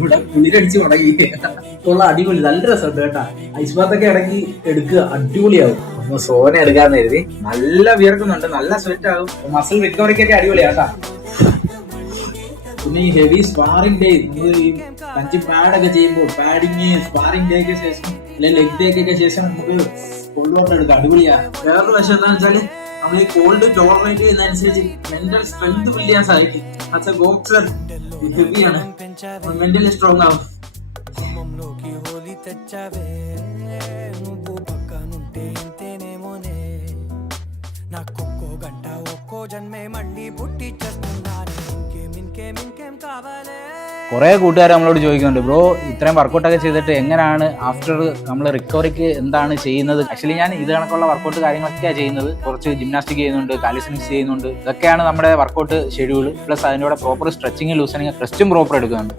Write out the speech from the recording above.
കുളിരടിച്ച് തുടങ്ങി. ഉള്ള അടിപൊളി, നല്ല രസമുണ്ട് കേട്ടാ. ഐസ് ബാത്തൊക്കെ ഇടയ്ക്ക് എടുക്കുക, അടിപൊളിയാവും. ഒന്ന് സോന എടുക്കാന്ന് കരുതി. നല്ല വിയർക്കുന്നുണ്ട്, നല്ല സ്വെറ്റ് ആകും. മസിൽ റിക്കവറിക്കൊക്കെ അടിപൊളിയാട്ടാ. പിന്നെ ഈ ഹെവി സ്പാറിംഗ് ഡേ, നമ്മൾ ഈ പഞ്ച് പാഡൊക്കെ ചെയ്യുമ്പോൾ പാഡിങ് സ്പാറിംഗ് ഡേക്ക് ശേഷം അല്ലെങ്കിൽ ലെഗ് ഡേക്കൊക്കെ ശേഷം നമുക്ക് കോൾഡ് വാട്ടർ എടുക്കാം, അടിപൊളിയാ. വേറൊരു വശം എന്താണെന്ന് വെച്ചാല് നമ്മൾ ഈ കോൾഡ് ടോളറേറ്റ് ചെയ്യുന്നതനുസരിച്ച് മെന്റൽ സ്ട്രെങ്ത് ബിൽഡ് ചെയ്യാൻ സാധിക്കും. ആസ് എ ബോക്സർ ഹെവിയാണ്, മെന്റലി സ്ട്രോങ് ആവും. കുറേ കൂട്ടുകാർ നമ്മളോട് ചോദിക്കുന്നുണ്ട്, ബ്രോ ഇത്രയും വർക്കൗട്ടൊക്കെ ചെയ്തിട്ട് എങ്ങനെയാണ് ആഫ്റ്റർ നമ്മൾ റിക്കവറിക്ക് എന്താണ് ചെയ്യുന്നത്? ആക്ച്വലി ഞാൻ ഇത് കണക്കുള്ള വർക്കൗട്ട് കാര്യങ്ങളൊക്കെയാണ് ചെയ്യുന്നത്. കുറച്ച് ജിംനാസ്റ്റിക് ചെയ്യുന്നുണ്ട്, കാലിസ്റ്റനിക്സ് ചെയ്യുന്നുണ്ട്. ഇതൊക്കെയാണ് നമ്മുടെ വർക്കൗട്ട് ഷെഡ്യൂൾ. പ്ലസ് അതിൻ്റെ കൂടെ പ്രോപ്പർ സ്ട്രെച്ചിങ്, ലൂസനിങ്, റെസ്റ്റും പ്രോപ്പർ എടുക്കുന്നുണ്ട്.